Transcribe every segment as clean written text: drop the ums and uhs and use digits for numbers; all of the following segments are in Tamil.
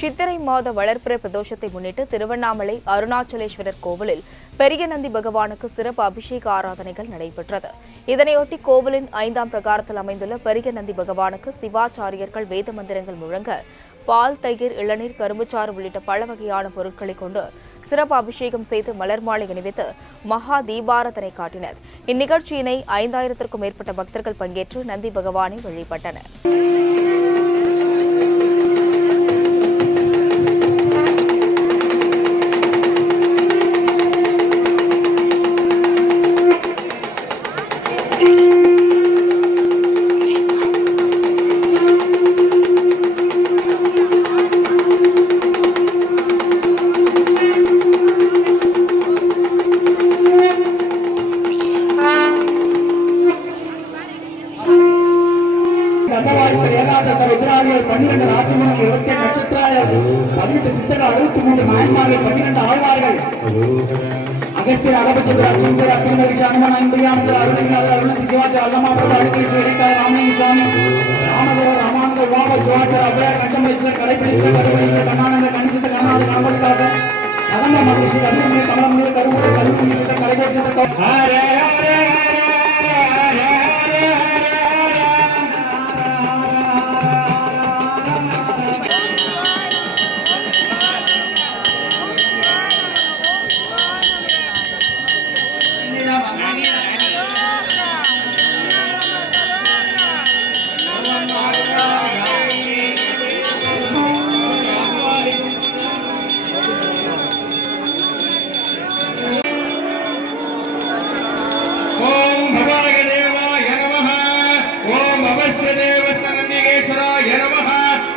சித்திரை மாத வளர்பிறை பிரதோஷத்தை முன்னிட்டு திருவண்ணாமலை அருணாச்சலேஸ்வரர் கோவிலில் பெரிய நந்தி பகவானுக்கு சிறப்பு அபிஷேக ஆராதனைகள் நடைபெற்றது. இதனையொட்டி கோவிலின் 5ஆம் பிரகாரத்தில் அமைந்துள்ள பெரிய நந்தி பகவானுக்கு சிவாச்சாரியர்கள் வேத மந்திரங்கள் முழங்க பால், தயிர், இளநீர், கரும்புச்சாறு உள்ளிட்ட பல வகையான பொருட்களை கொண்டு சிறப்பு அபிஷேகம் செய்து மலர் மாலை அணிவித்து மகா தீபாராதனை காட்டினர். இந்நிகழ்ச்சியினை 5000த்திற்கும் மேற்பட்ட பக்தர்கள் பங்கேற்று நந்தி பகவானை வழிபட்டனர். ஏகாதச ருத்ராதிகள் 12 ராசிமணல் 28 நட்சத்திராயர் 18 சித்தர்கள் 63 நாயன்மார்கள் 12 ஆழ்வார்கள் அகஸ்தியர் அகபச்சந்திர சுந்தர திருமதி அனுமன் அன்பிரியாமந்தர் அருணகிரி அருணதி சிவாச்சார அல்லமாபுரம் அருணகிரி ஸ்ரீகார ராமலிங்க சுவாமி ராமதேவர் ராமானந்த வாப சிவாச்சார அபயர் கண்டமேஸ்வரர் கடைப்பிடிச்சர் கருவடிச்சர் கண்ணானந்த கணிசித்த கண்ணாத கணபதிதாசன் கதம்ப மகிழ்ச்சி கவிமணி கமலமணி கருமுறை கருமணி சித்த கடைபேட்சத்த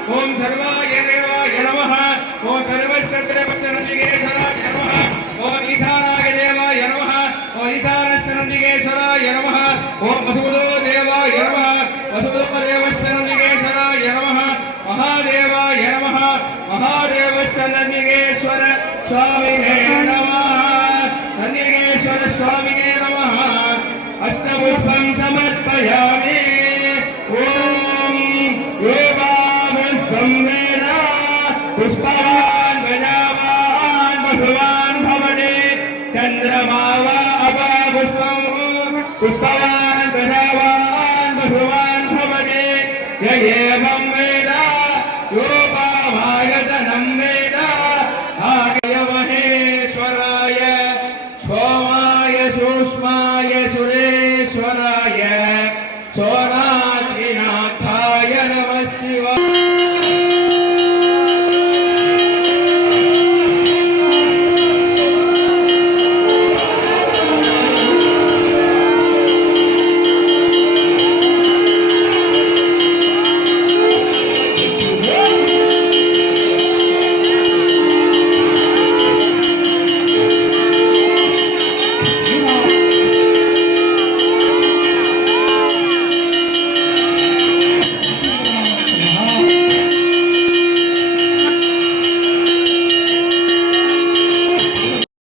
ओम सर्वाय देवाय नमः ओम सर्वशस्त्रपक्षनंदिकेश्वराय नमः ओम ईशानाय देवाय नमः ओम ईशानस्यनंदिकेश्वराय नमः ओम वसुदेव देवाय नमः वसुदेवदेवस्यनंदिकेश्वराय नमः महादेवाय नमः महादेवस्यनंदिकेश्वर स्वामिने नमः नंदिकेश्वर स्वामिने नमः अष्टपुष्पं समर्पयामि पुष्पवान गजावान बसवान भवने चंद्रमा वा अप पुष्पं पुष्प